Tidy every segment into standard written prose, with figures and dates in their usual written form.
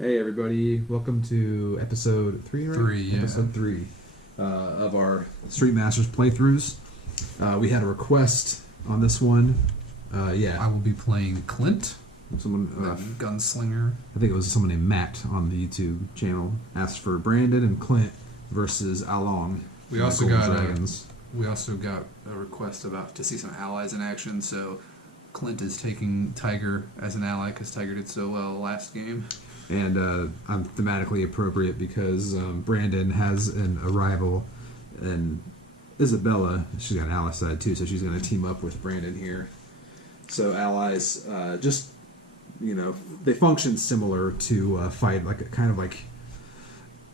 Hey everybody, welcome to episode 3, right? Three, yeah. Episode 3 of our Street Masters playthroughs. We had a request on this one. I will be playing Clint, Someone, gunslinger. I think it was someone named Matt on the YouTube channel, asked for Brandon and Clint versus Along. We also got Dragons. we also got a request to see some allies in action. So Clint is taking Tiger as an ally because Tiger did so well last game. And I'm thematically appropriate because Brandon has a rival, and Isabella, she's got an ally side too, so she's going to team up with Brandon here. So allies, they function similar to fight, kind of like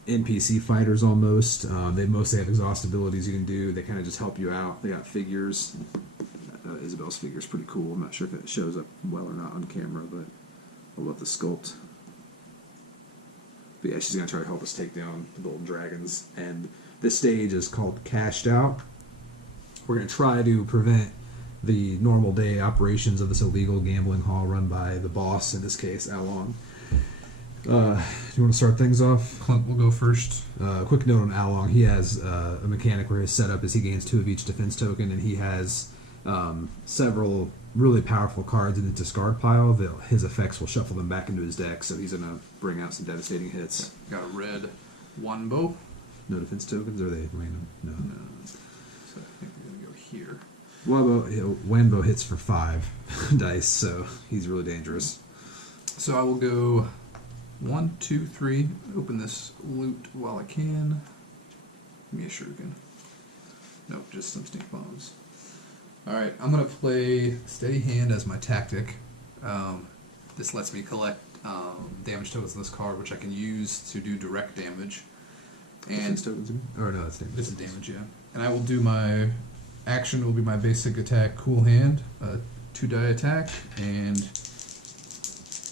NPC fighters almost. They mostly have exhaust abilities you can do. They kind of just help you out. They got figures. Isabella's figure is pretty cool. I'm not sure if it shows up well or not on camera, but I love the sculpt. But yeah, she's going to try to help us take down the golden dragons. And this stage is called Cashed Out. We're going to try to prevent the normal day operations of this illegal gambling hall run by the boss, in this case, Along. Do you want to start things off? Clint will go first. Quick note on Along. He has a mechanic where his setup is he gains 2 of each defense token, and he has several really powerful cards in his discard pile. His effects will shuffle them back into his deck, so he's going to bring out some devastating hits. Got a red Wanbo. No defense tokens? Or are they random? No. So I think we're going to go here. Wanbo hits for 5 dice, so he's really dangerous. So I will go 1, 2, 3. Open this loot while I can. Give me a shuriken. Nope, just some stink bombs. Alright, I'm going to play Steady Hand as my tactic. This lets me collect damage tokens on this card, which I can use to do direct damage. And Defense tokens? Or no, that's damage. this is damage, yeah. And I will do my action will be my basic attack, Cool Hand, 2-die attack, and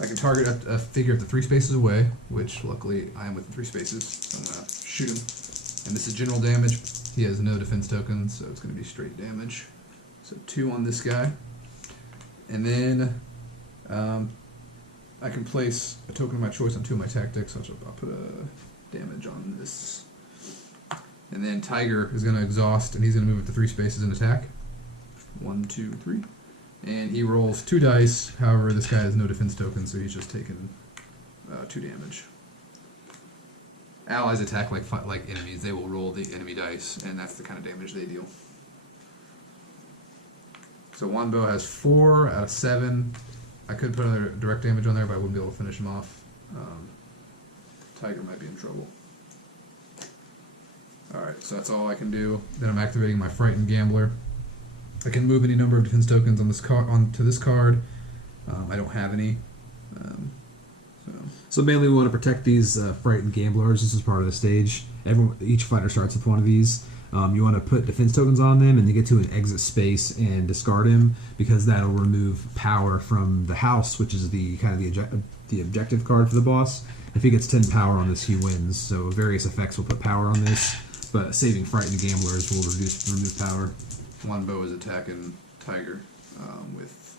I can target a figure up to 3 spaces away, which luckily I am within 3 spaces, so I'm going to shoot him. And this is general damage. He has no defense tokens, so it's going to be straight damage. So 2 on this guy. And then I can place a token of my choice on 2 of my tactics. So I'll put a damage on this. And then Tiger is going to exhaust, and he's going to move it to 3 spaces and attack. 1, 2, 3. And he rolls 2 dice. However, this guy has no defense tokens, so he's just taking 2 damage. Allies attack like enemies. They will roll the enemy dice, and that's the kind of damage they deal. So Wanbo has 4 out of 7. I could put another direct damage on there, but I wouldn't be able to finish him off. Tiger might be in trouble. Alright, so that's all I can do. Then I'm activating my Frightened Gambler. I can move any number of defense tokens on this onto this card. I don't have any. So mainly we want to protect these frightened gamblers. This is part of the stage. Each fighter starts with one of these. You want to put defense tokens on them, and they get to an exit space and discard him, because that'll remove power from the house, which is the objective card for the boss. If he gets 10 power on this, he wins. So various effects will put power on this, but saving frightened gamblers will remove power. Wanbo is attacking Tiger with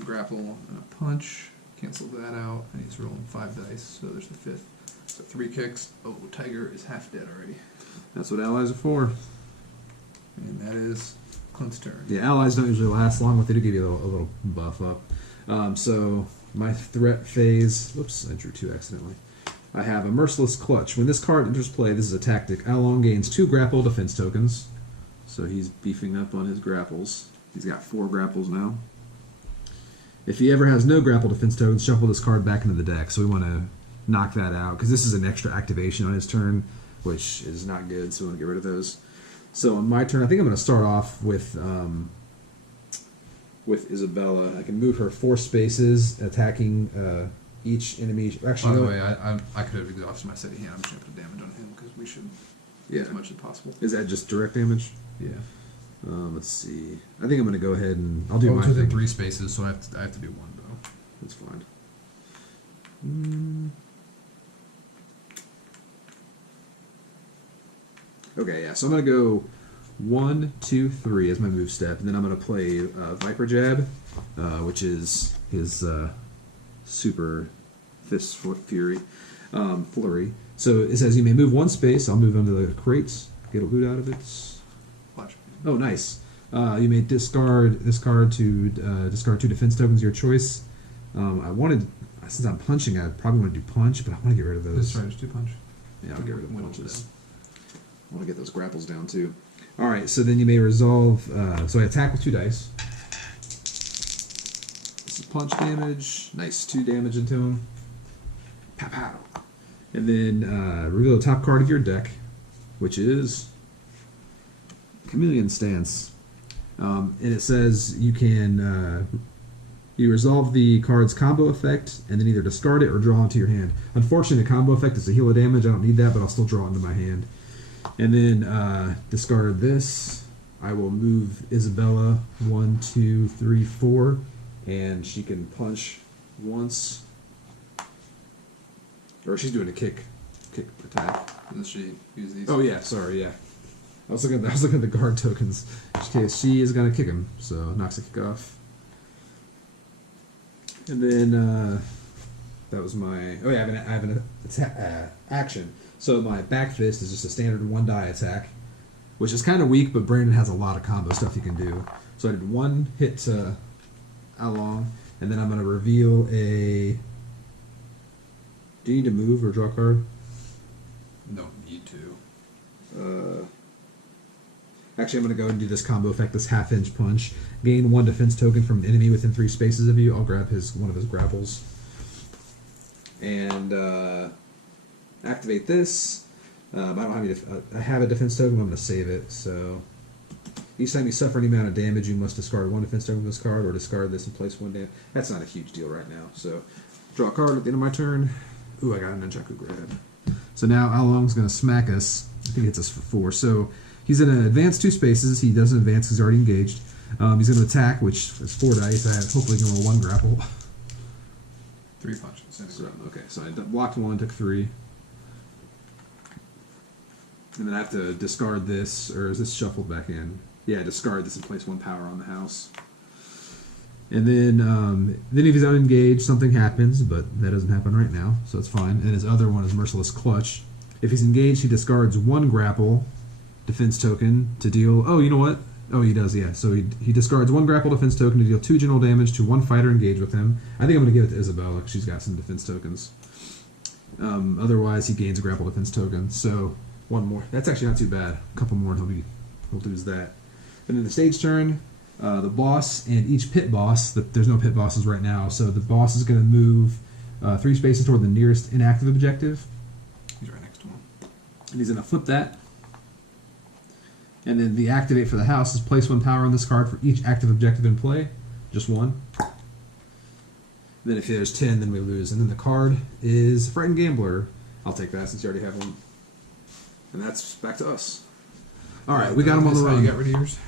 a grapple and a punch. Cancel that out, and he's rolling 5 dice, so there's the 5th. So 3 kicks. Oh, Tiger is half dead already. That's what allies are for. And that is Clint's turn. Yeah, allies don't usually last long, but they do give you a little buff up. So my threat phase... Whoops, I drew 2 accidentally. I have a Merciless Clutch. When this card enters play, this is a tactic. Along gains 2 grapple defense tokens. So he's beefing up on his grapples. He's got 4 grapples now. If he ever has no grapple defense tokens, shuffle this card back into the deck. So we want to knock that out, because this is an extra activation on his turn, which is not good, so we want to get rid of those. So on my turn, I think I'm going to start off with Isabella. I can move her 4 spaces, attacking each enemy. Actually, by the way, I could have exhausted my steady hand. I'm just going to put damage on him, because we should get as much as possible. Is that just direct damage? Yeah. Let's see. I think I'm going to go ahead and I'll do my it's within 3 spaces, so I have to do 1 bow. That's fine. Okay, yeah, so I'm going to go 1, 2, 3 as my move step, and then I'm going to play Viper Jab, which is his super fist fury flurry. So it says you may move one space. I'll move under the crates, get a loot out of it. Watch. Oh, nice. You may discard this card to discard 2 defense tokens of your choice. Since I'm punching, I probably want to do punch, but I want to get rid of those. This right, just do punch. Yeah, I'll get rid of punches. I want to get those grapples down too. All right, so then you may resolve. So I attack with 2 dice. This is punch damage. Nice, 2 damage into him. Pow pow. And then reveal the top card of your deck, which is Chameleon Stance. And it says you can you resolve the card's combo effect and then either discard it or draw into your hand. Unfortunately, the combo effect is a heal of damage. I don't need that, but I'll still draw it into my hand. And then discard this. I will move Isabella 1, 2, 3, 4, and she can punch once. Or she's doing a kick attack. Does she use these? Oh yeah, sorry, yeah. I was looking at the guard tokens. In case she is gonna kick him, so knocks the kick off. And then that was my. Oh yeah, I have an action. So my back fist is just a standard 1 die attack, which is kind of weak, but Brandon has a lot of combo stuff he can do. So I did 1 hit to Along, and then I'm gonna reveal a. Do you need to move or draw a card? No need to. Actually, I'm going to go and do this combo effect, this half-inch punch. Gain 1 defense token from an enemy within 3 spaces of you. I'll grab one of his grapples. And activate this. I don't have any. I have a defense token, but I'm going to save it. So each time you suffer any amount of damage, you must discard 1 defense token from this card, or discard this and place 1 damage. That's not a huge deal right now. So draw a card at the end of my turn. Ooh, I got a Nunchaku grab. So now Along's going to smack us. I think he hits us for 4. So he's going to advance 2 spaces. He doesn't advance because he's already engaged. He's going to attack, which is 4 dice. I hopefully can roll 1 grapple. 3 punches. Okay, so I blocked 1, took 3. And then I have to discard this, or is this shuffled back in? Yeah, discard this and place 1 power on the house. And then if he's unengaged, something happens, but that doesn't happen right now, so it's fine. And his other one is Merciless Clutch. If he's engaged, he discards 1 grapple defense token to deal... Oh, you know what? Oh, he does, yeah. So he discards 1 grapple defense token to deal 2 general damage to 1 fighter engaged with him. I think I'm going to give it to Isabella because she's got some defense tokens. Otherwise, he gains a grapple defense token. So 1 more. That's actually not too bad. A couple more and he'll lose that. And then the stage turn... the boss and each pit boss, there's no pit bosses right now, so the boss is going to move 3 spaces toward the nearest inactive objective. He's right next to him. And he's going to flip that. And then the activate for the house is place 1 power on this card for each active objective in play. Just 1. Then if there's 10, then we lose. And then the card is Frightened Gambler. I'll take that since you already have 1. And that's back to us. Alright, we got him on the run. You got rid of yours?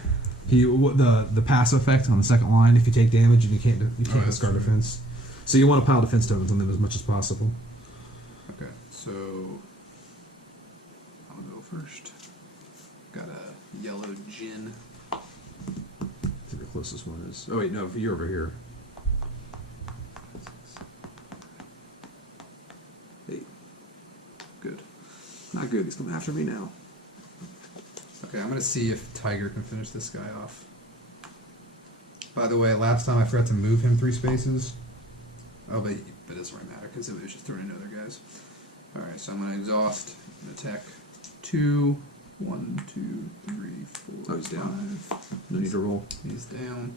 The pass effect on the second line. If you take damage, and you can't discard defense. So you want to pile defense tokens on them as much as possible. Okay, so I'll go first. Got a yellow gin. I think the closest one is. Oh wait, no, you're over here. 8. Good. Not good. He's coming after me now. Okay, I'm going to see if Tiger can finish this guy off. By the way, last time I forgot to move him 3 spaces. Oh, but it doesn't really matter because it was just throwing into other guys. Alright, so I'm going to exhaust and attack 2. 1, 2, 3, 4. Oh, he's down. 5. No need to roll. He's down.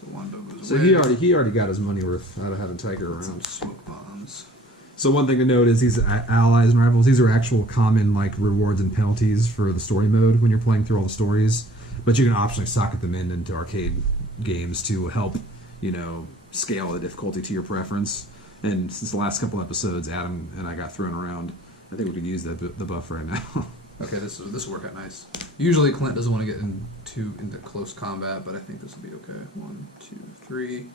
So Wando goes So away. he already got his money worth out of having Tiger around. Some smoke bombs. So one thing to note is these allies and rivals, these are actual common like rewards and penalties for the story mode when you're playing through all the stories. But you can optionally socket them into arcade games to help, scale the difficulty to your preference. And since the last couple episodes, Adam and I got thrown around, I think we could use the buff right now. Okay, this will work out nice. Usually Clint doesn't want to get into close combat, but I think this will be okay. 1, 2, 3.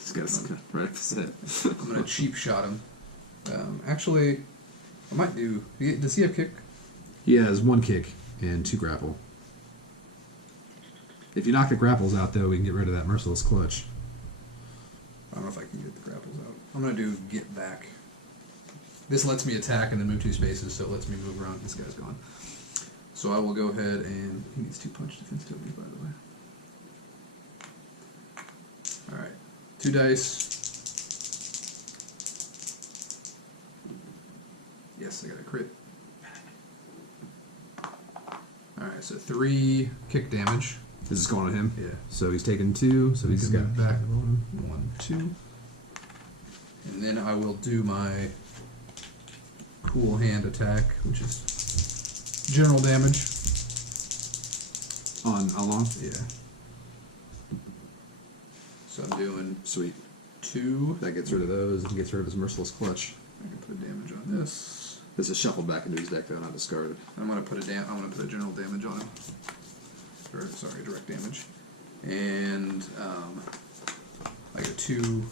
He's got some right opposite. I'm gonna cheap shot him. Actually, I might do. Does he have kick? He has 1 kick and 2 grapple. If you knock the grapples out, though, we can get rid of that Merciless Clutch. I don't know if I can get the grapples out. I'm going to do get back. This lets me attack and then move 2 spaces, so it lets me move around. This guy's gone. So I will go ahead and... He needs 2 punch defense tokens, by the way. Alright. 2 dice. Yes, I got a crit. Alright, so 3 kick damage. This is going on him? Yeah. So he's taken 2, so he's got... back 1, 2. And then I will do my cool hand attack, which is general damage. On how long? Yeah. So I'm doing Sweet. 2. That gets rid of those and gets rid of his merciless clutch. I can put damage on this. This is shuffled back into his deck though, not discarded. I'm gonna put a general damage on him. Or sorry, direct damage. And I get 2.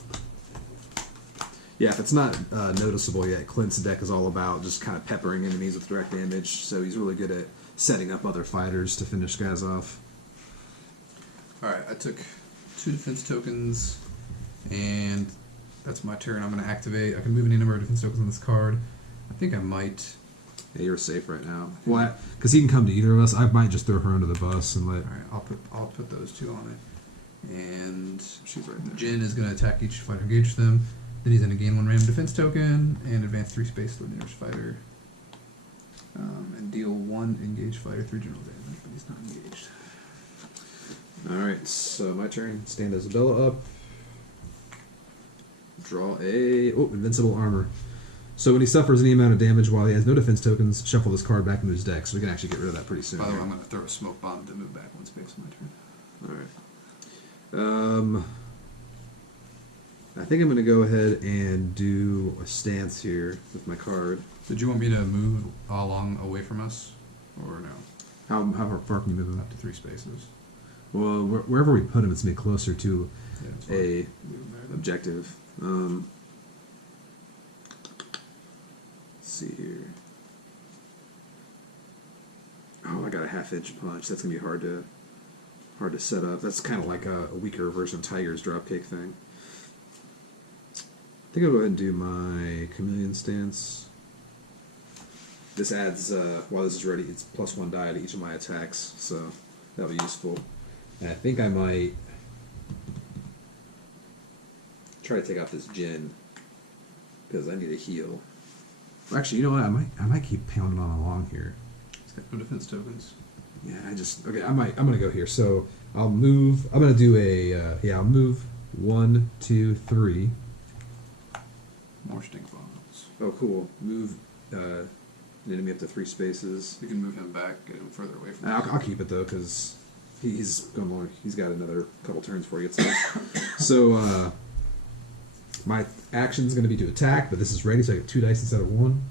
Yeah, if it's not noticeable yet, Clint's deck is all about just kind of peppering enemies with direct damage, so he's really good at setting up other fighters to finish guys off. Alright, I took 2 defense tokens, and that's my turn. I'm going to activate. I can move any number of defense tokens on this card. I think I might... Yeah, you're safe right now. Well, because he can come to either of us. I might just throw her under the bus and let... Alright, I'll put those 2 on it. And she's right there. Jin is going to attack each fighter, engage them. Then he's going to gain 1 random defense token and advance 3 space to the nearest fighter. And deal 1 engaged fighter 3 general damage, but he's not engaged. Alright, so my turn. Stand Isabella up. Draw a... Oh, invincible armor. So when he suffers any amount of damage while he has no defense tokens, shuffle this card back into his deck. So we can actually get rid of that pretty soon. By the way, I'm going to throw a smoke bomb to move back 1 space on my turn. Alright. I think I'm going to go ahead and do a stance here with my card. Did you want me to move along away from us, or no? How far can you move him? Up to 3 spaces. Well, wherever we put him, it's going to be closer to Yeah, a objective. Let's see here. Oh, I got a 1/2-inch punch. That's going to be hard to set up. That's kind of like a weaker version of Tiger's dropkick thing. I think I'll go ahead and do my chameleon stance. This adds, while this is ready, it's +1 die to each of my attacks, so that'll be useful. And I think I might try to take out this Jin, because I need a heal. Actually, you know what? I might keep pounding on along here. He's got no defense tokens. Yeah, I'm gonna go here. So I'll move. I'm gonna do a I'll move 1, 2, 3. More stink bombs. Oh, cool. Move an enemy up to 3 spaces. You can move him back, get him further away from I'll keep it though, because he's going long. He's got another couple turns before he gets there. So my action's going to be to attack, but this is ready, so I get 2 dice instead of 1.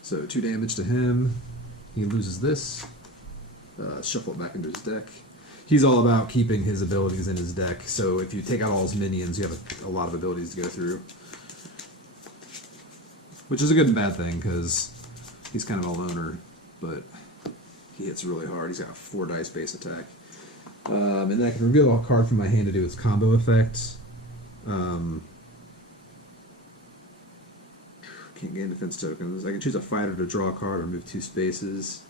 So 2 damage to him. He loses this. Shuffle it back into his deck. He's all about keeping his abilities in his deck, so if you take out all his minions, you have a lot of abilities to go through. Which is a good and bad thing, because he's kind of a loner, but he hits really hard. He's got a 4 dice base attack. And then I can reveal a card from my hand to do its combo effect. Can't gain defense tokens. I can choose a fighter to draw a card or move 2 spaces.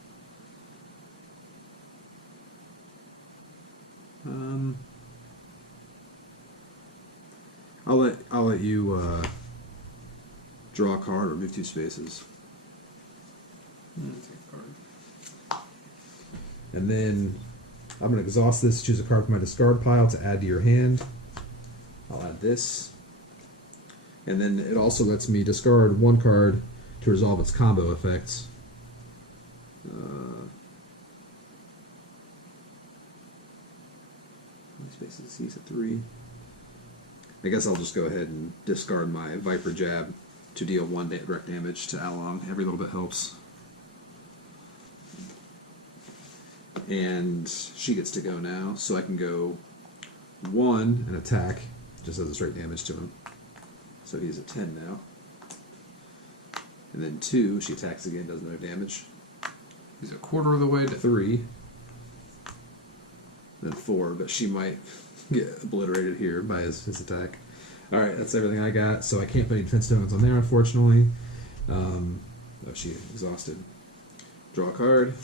I'll let you draw a card or move 2 spaces. And then I'm going to exhaust this, choose a card from my discard pile to add to your hand. I'll add this. And then it also lets me discard 1 card to resolve its combo effects. Spaces, he's at 3. I guess I'll just go ahead and discard my Viper Jab to deal 1 direct damage to Along. Every little bit helps. And she gets to go now, so I can go 1 and attack, just as a straight damage to him. So he's at 10 now. And then 2, she attacks again, does no damage. He's a quarter of the way to 3. and 4, but she might get obliterated here by his attack. Alright, that's everything I got, so I can't put any defense tokens on there, unfortunately. Oh, she exhausted. Draw a card.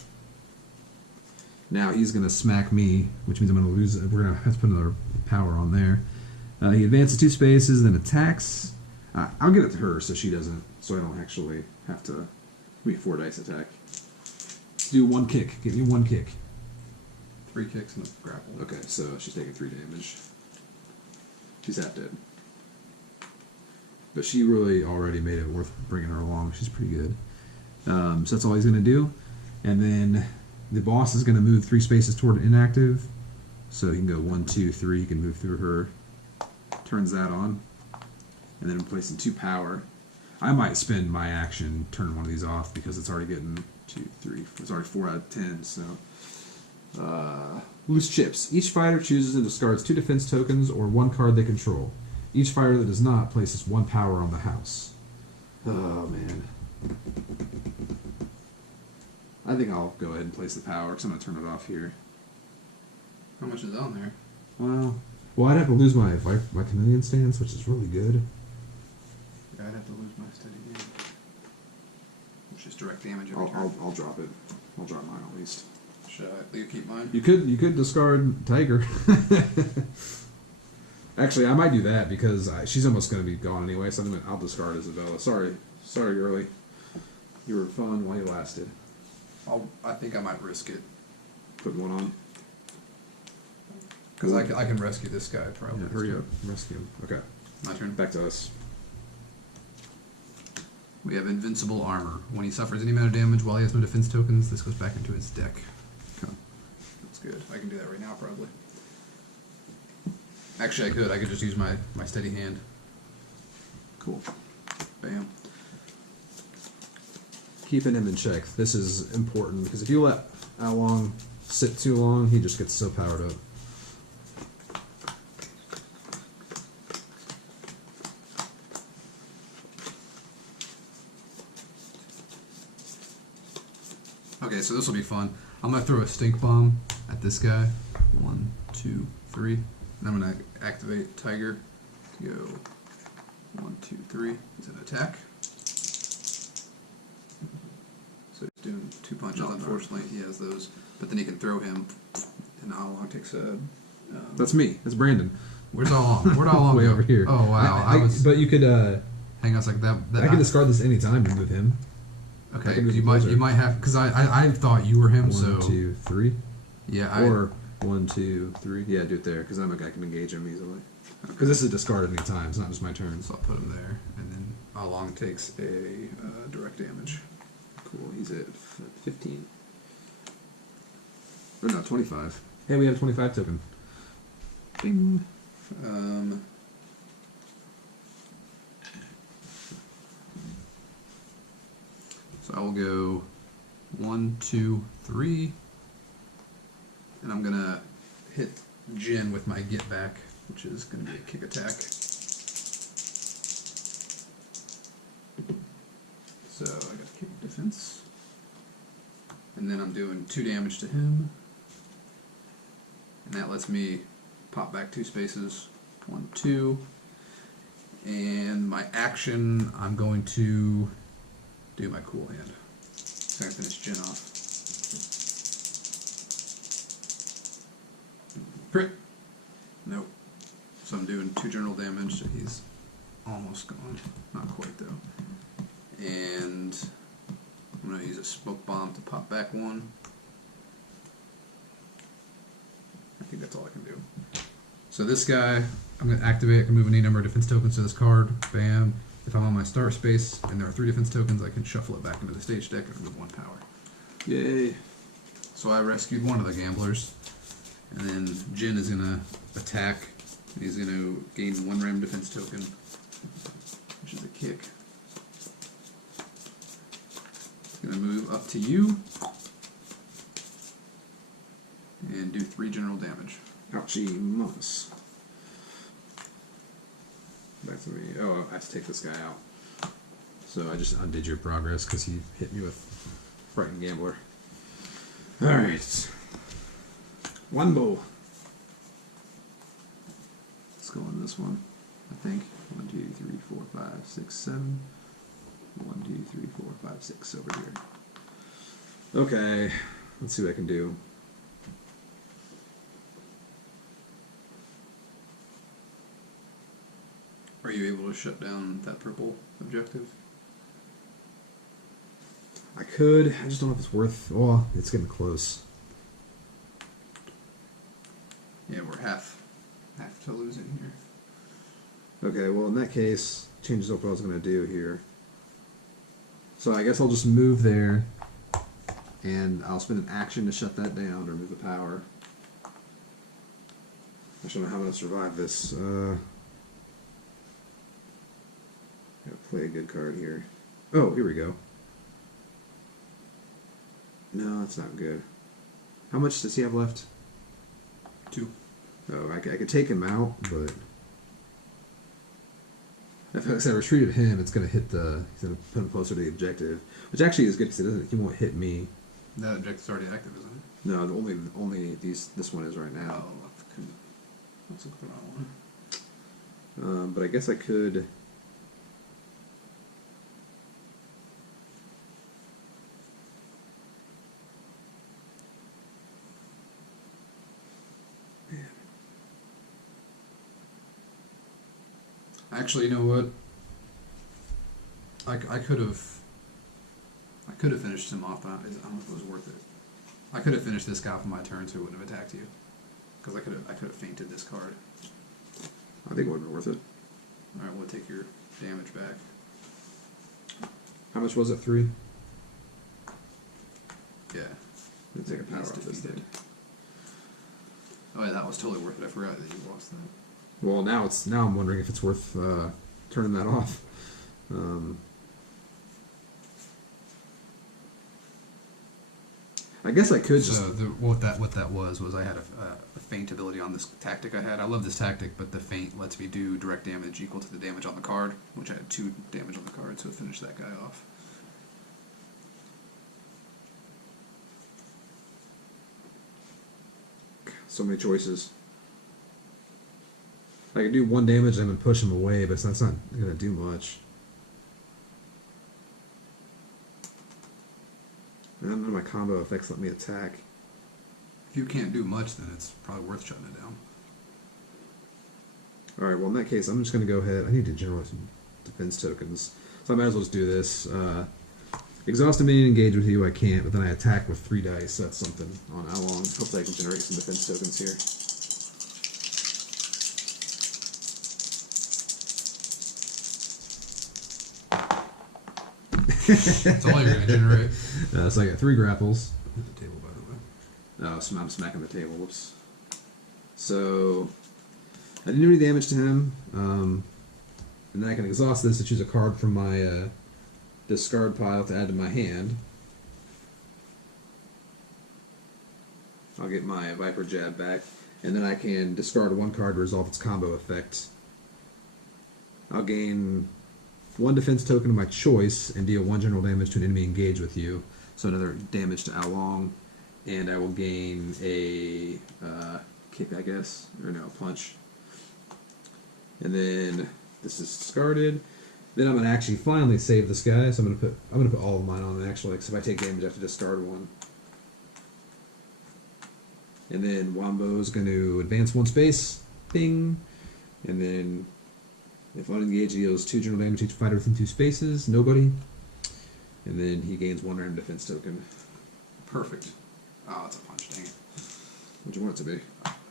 Now he's going to smack me, which means I'm going to lose. We're going to have to put another power on there. He advances 2 spaces, then attacks. I'll give it to her so she doesn't, so I don't actually have to. Be 4 dice attack. Do 1 kick. Give me 1 kick. 3 kicks and a grapple. Okay, so she's taking 3 damage. She's half dead. But she really already made it worth bringing her along. She's pretty good. So that's all he's going to do. And then the boss is going to move 3 spaces toward inactive. So he can go 1, 2, 3. He can move through her. Turns that on. And then placing 2 power. I might spend my action, turn one of these off, because it's already getting 2, 3. It's already 4 out of 10, so... loose chips. Each fighter chooses and discards 2 defense tokens or 1 card they control. Each fighter that does not places 1 power on the house. Oh, man. I think I'll go ahead and place the power, because I'm going to turn it off here. How much is on there? Well, I'd have to lose my chameleon stance, which is really good. Yeah, I'd have to lose my steady hand. Which is direct damage every turn. I'll drop it. I'll drop mine at least. Should I keep mine? You could discard Tiger. Actually, I might do that because she's almost going to be gone anyway. So I'll discard Isabella. Sorry, girly. You were fun while you lasted. I think I might risk it. Put 1 on. Because I can rescue this guy probably. Yeah, hurry up, rescue him. Okay. My turn. Back to us. We have Invincible Armor. When he suffers any amount of damage while he has no defense tokens, this goes back into his deck. Okay. That's good. I can do that right now, probably. Actually, I could. I could just use my steady hand. Cool. Bam. Keeping him in check. This is important, because if you let Along sit too long, he just gets so powered up. Okay, so this will be fun. I'm going to throw a stink bomb at this guy. 1, 2, 3. And I'm going to activate Tiger to go 1, 2, 3. It's an attack. So he's doing 2 punches. Unfortunately, he has those. But then he can throw him, and Along takes a... That's me. That's Brandon. Where's Along? Where'd Along Way go? over here. Oh, wow. But you could... hang on a second. I can discard this anytime and move him. Okay, you might have... Because I thought you were him, 1, 2, 3. Yeah, Or 1, 2, 3. Yeah, do it there, because I can engage him easily. Because this is discarded any time. It's not just my turn. So I'll put him there, and then Along takes a direct damage. Cool. He's at 15. Or no, 25. Hey, we have a 25 token. Bing. So I will go 1, 2, 3, and I'm gonna hit Jin with my get back, which is gonna be a kick attack. So I got kick defense, and then I'm doing 2 damage to him, and that lets me pop back 2 spaces. 1, 2, and my action I'm going to do my cool hand. So I can finish Jin off. Crit! Nope. So I'm doing 2 general damage, so he's almost gone. Not quite though. And I'm going to use a smoke bomb to pop back 1. I think that's all I can do. So this guy, I'm going to activate. I can move any number of defense tokens to this card. Bam. If I'm on my start space and there are 3 defense tokens, I can shuffle it back into the stage deck and remove 1 power. Yay. So I rescued one of the gamblers. And then Jin is going to attack. He's going to gain 1 random defense token, which is a kick. He's going to move up to you and do 3 general damage. Ouchie mus. Back to me. Oh, I have to take this guy out. So I just undid your progress because he hit me with Frightened Gambler. Alright. 1 bow. go on this one, I think. 1, 2, 3, 4, 5, 6, 7. 1, 2, 3, 4, 5, 6 over here. Okay, let's see what I can do. Are you able to shut down that purple objective? I could. I just don't know if it's worth. Oh, it's getting close. Yeah, we're half to losing here. Okay, well in that case, changes up what I was going to do here. So I guess I'll just move there, and I'll spend an action to shut that down or remove the power. I just don't know how I'm going to survive this. Gotta play a good card here. Oh, here we go. No, that's not good. How much does he have left? 2. Oh, I could take him out, but if I retreated him, it's going to hit the. He's going to put him closer to the objective, which actually is good because he won't hit me. That objective's already active, isn't it? No, only this one is right now. Oh, let's look for that one. But I guess I could. Actually, you know what? I could have finished him off, but I don't know if it was worth it. I could have finished this guy off on my turn, so it wouldn't have attacked you. Because I could have fainted this card. I think it would have been worth it. All right, we'll take your damage back. How much was it? 3. Yeah. Let's take a power He's off this defeated. thing. Oh yeah, that was totally worth it. I forgot that you lost that. Well, now I'm wondering if it's worth turning that off. I guess I could just. So what that was I had a feint ability on this tactic I had. I love this tactic, but the feint lets me do direct damage equal to the damage on the card, which I had 2 damage on the card, so it finished that guy off. So many choices. I can do 1 damage and then push him away, but that's not going to do much. None of my combo effects let me attack. If you can't do much, then it's probably worth shutting it down. Alright, well in that case, I'm just going to go ahead. I need to generate some defense tokens. So I might as well just do this. Exhaust a minion, engage with you, I can't, but then I attack with 3 dice, so that's something on how long. Hopefully I can generate some defense tokens here. That's all you're going to generate. So I got 3 grapples. Hit the table, by the way. Oh, so I'm smacking the table. Whoops. So I didn't do any damage to him. And then I can exhaust this to choose a card from my discard pile to add to my hand. I'll get my Viper Jab back. And then I can discard 1 card to resolve its combo effect. I'll gain 1 defense token of my choice and deal 1 general damage to an enemy engaged with you. So another damage to how long. And I will gain a kick, I guess. Or no, punch. And then this is discarded. Then I'm gonna actually finally save this guy. So I'm gonna put all of mine on actually, because if I take damage I have to discard 1. And then Wombo's gonna advance 1 space. Bing. And then if unengaged, he deals 2 general damage to each fighter within 2 spaces. Nobody. And then he gains 1 random defense token. Perfect. Oh, it's a punch, dang it. What do you want it to be?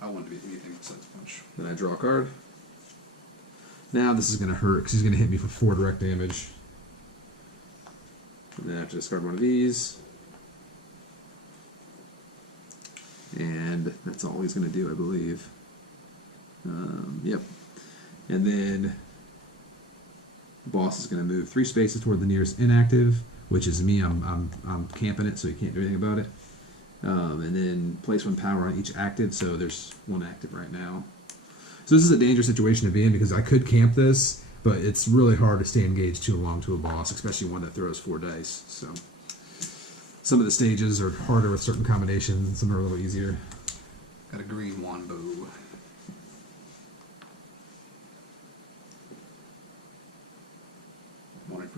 I want it to be anything besides punch. Then I draw a card. Now this is going to hurt because he's going to hit me for 4 direct damage. And then I have to discard 1 of these. And that's all he's going to do, I believe. Yep. And then the boss is going to move 3 spaces toward the nearest inactive, which is me. I'm camping it, so he can't do anything about it. And then place 1 power on each active, so there's 1 active right now. So this is a dangerous situation to be in because I could camp this, but it's really hard to stay engaged too long to a boss, especially one that throws 4 dice. So some of the stages are harder with certain combinations, some are a little easier. Got a green Wombo.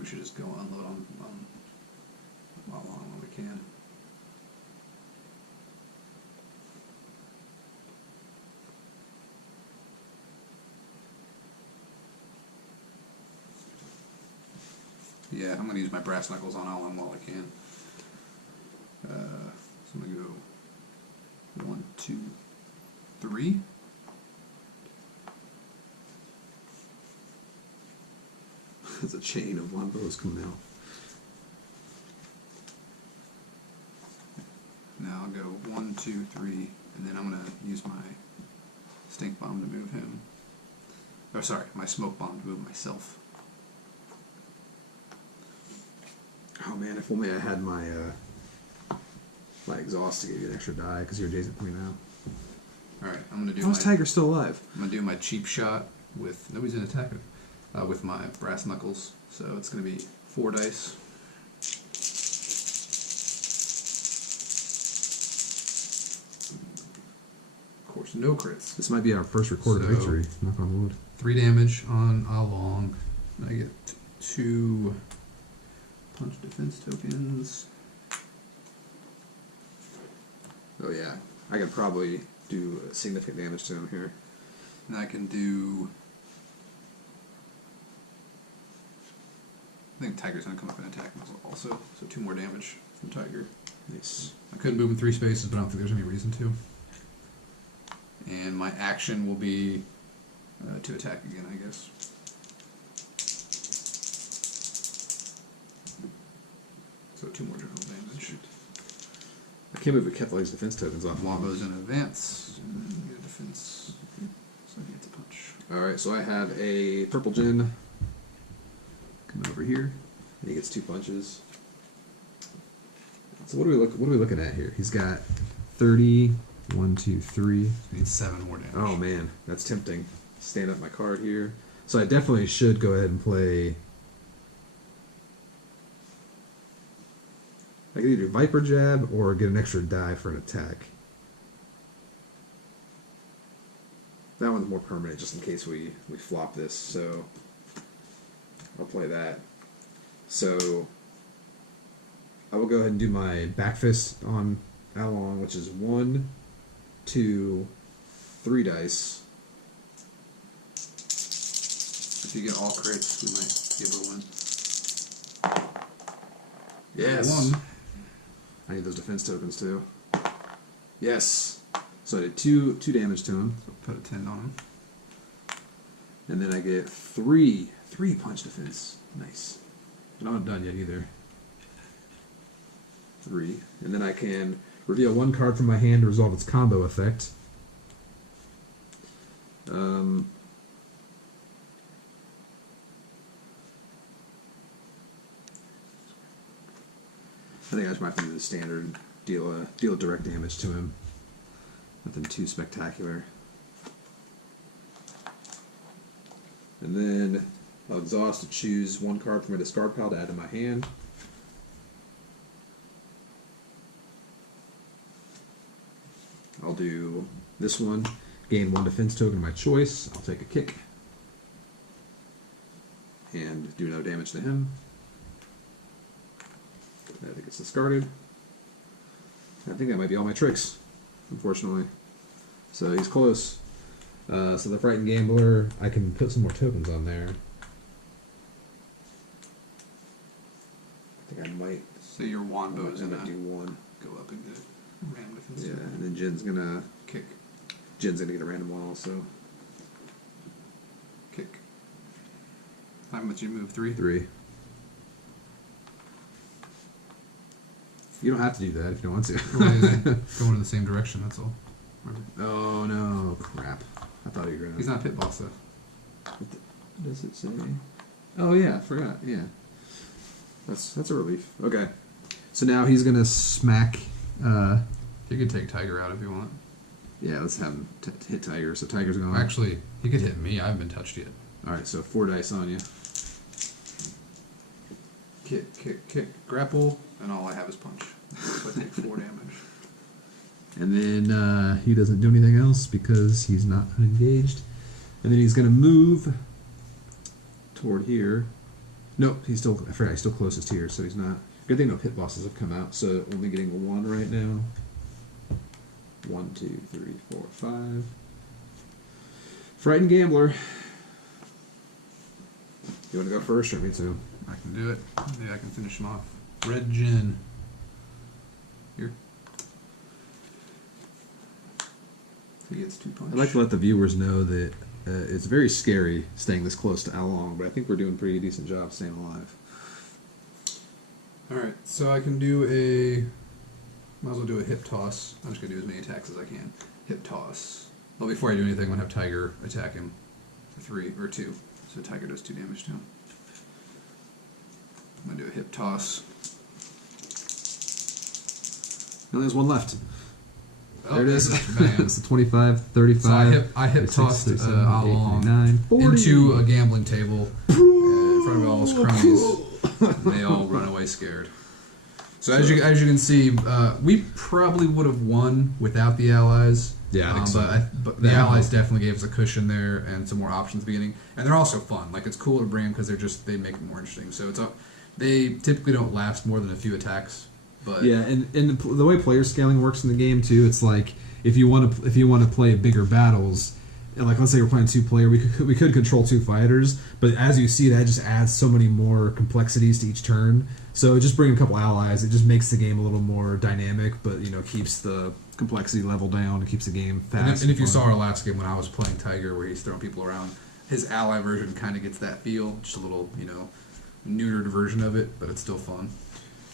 we should just go unload on long when we can. Yeah, I'm going to use my brass knuckles on Alon while I can. So I'm going to go 1, 2, 3. There's a chain of longbows coming out. Now I'll go 1, 2, 3, and then I'm going to use my stink bomb to move him. Oh, sorry, my smoke bomb to move myself. Oh man, if only I had my my exhaust to give you an extra die because you're Jason pointing out. Alright, I'm going to do How's Tiger still alive? I'm going to do my cheap shot with, nobody's going to attack it, with my brass knuckles. So it's going to be 4 dice. Of course, no crits. This might be our first recorded So- victory, knock on wood. 3 damage on Along. And I get 2 punch defense tokens. Oh yeah, I could probably do significant damage to him here. And I can do... I think Tiger's going to come up and attack him also. So 2 more damage from Tiger. Nice. I could move him 3 spaces, but I don't think there's any reason to. And my action will be to attack again, I guess. So 2 more general damage. I can't believe we kept all these defense tokens off. Longbows in advance. And then get a defense. So I get to punch. Alright, so I have a purple gin coming over here. And he gets 2 punches. So what are we looking at here? He's got 30, 1, 2, 3. Needs 7 more damage. Oh man, that's tempting. Stand up my card here. So I definitely should go ahead and play. I can either do Viper Jab or get an extra die for an attack. That one's more permanent just in case we flop this, so I'll play that. So I will go ahead and do my back fist on Along, which is 1, 2, 3 dice. If you get all crits, we might be able to win. Yes. 1. I need those defense tokens too. Yes. So I did 2 damage to him. So put a 10 on him. And then I get 3 punch defense. Nice. But I'm not done yet either. 3. And then I can reveal 1 card from my hand to resolve its combo effect. I think I just might have to do the standard deal direct damage to him. Nothing too spectacular. And then I'll exhaust to choose 1 card from my discard pile to add to my hand. I'll do this one. Gain 1 defense token of my choice. I'll take a kick. And do no damage to him. I think it's discarded. I think that might be all my tricks, unfortunately. So he's close. So the Frightened Gambler, I can put some more tokens on there. I think I might. So your Wandbow's I'm gonna gonna do 1. go up into random defense. Yeah, and then Jin's gonna Kick. get a random one also. Kick. How much you move? 3? 3. You don't have to do that if you don't want to. Going in the same direction, that's all. Remember? Oh no, crap. I thought you were gonna. He's not pit boss though. What does it say? Oh yeah, I forgot. Yeah, that's a relief. Okay, so now he's gonna smack. You could take Tiger out if you want. Yeah, let's have him hit Tiger. So Tiger's going. Actually, he could hit me. I haven't been touched yet. All right, so 4 dice on you. Kick, kick, kick, grapple, and all I have is punch. So I take 4 damage. And then he doesn't do anything else because he's not engaged. And then he's gonna move toward here. Nope, he's still. I forgot he's still closest here, so he's not. Good thing no pit bosses have come out, so only getting 1 right now. 1, 2, 3, 4, 5. Frightened Gambler. You want to go first, or me too? I can do it. Yeah, I can finish him off. Red Gin. Here. He gets 2 punch. I'd like to let the viewers know that it's very scary staying this close to Along, but I think we're doing a pretty decent job staying alive. Alright, so I can do a... Might as well do a hip toss. I'm just going to do as many attacks as I can. Hip toss. Well, before I do anything, I'm going to have Tiger attack him for 3 or 2. So Tiger does 2 damage to him. I'm going to do a hip toss. He only has 1 left. Oh, there it is. Bam. It's the 25, 35. So I hip tossed Along into a gambling table in front of all his cronies. And they all run away scared. So as you can see, we probably would have won without the allies. Yeah, I think so. But the allies definitely gave us a cushion there and some more options at the beginning. And they're also fun. Like, it's cool to bring them because they make it more interesting. So they typically don't last more than a few attacks. But yeah, and the way player scaling works in the game too, it's like if you want to play bigger battles, and like let's say we're playing 2-player, we could control 2 fighters, but as you see, that just adds so many more complexities to each turn. So just bring a couple allies, it just makes the game a little more dynamic, but keeps the complexity level down and keeps the game fast. And if you saw our last game when I was playing Tiger, where he's throwing people around, his ally version kind of gets that feel, just a little neutered version of it, but it's still fun.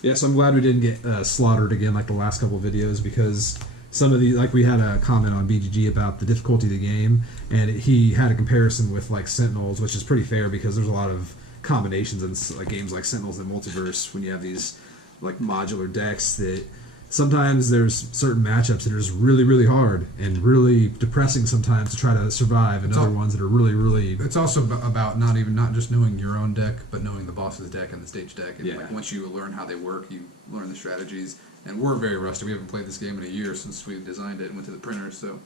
Yeah, so I'm glad we didn't get slaughtered again like the last couple of videos, because some of the, like we had a comment on BGG about the difficulty of the game, and he had a comparison with like Sentinels, which is pretty fair because there's a lot of combinations in like games like Sentinels and Multiverse when you have these like modular decks that sometimes there's certain matchups that are just really, really hard and really depressing sometimes to try to survive, and other ones that are really, really... It's also about not just knowing your own deck, but knowing the boss's deck and the stage deck. And like, once you learn how they work, you learn the strategies. And we're very rusty. We haven't played this game in a year since we designed it and went to the printer, so...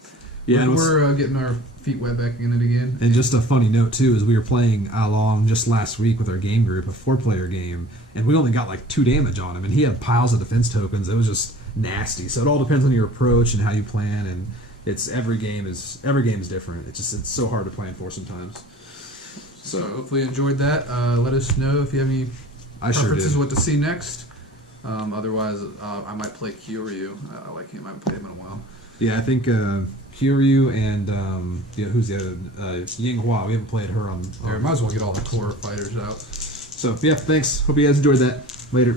Yeah, we're getting our feet wet back in it again. And just a funny note, too, is we were playing Along just last week with our game group, a 4-player game, and we only got like 2 damage on him, and he had piles of defense tokens. It was just nasty. So it all depends on your approach and how you plan, and every game is different. It's so hard to plan for sometimes. So hopefully you enjoyed that. Let us know if you have any preferences what to see next. Otherwise, I might play Kyoryu. I like him. I haven't played him in a while. Yeah, I think Kyoryu and who's the other? Yinghua. We haven't played her on. Might as well get all the core fighters out. So yeah, thanks. Hope you guys enjoyed that. Later.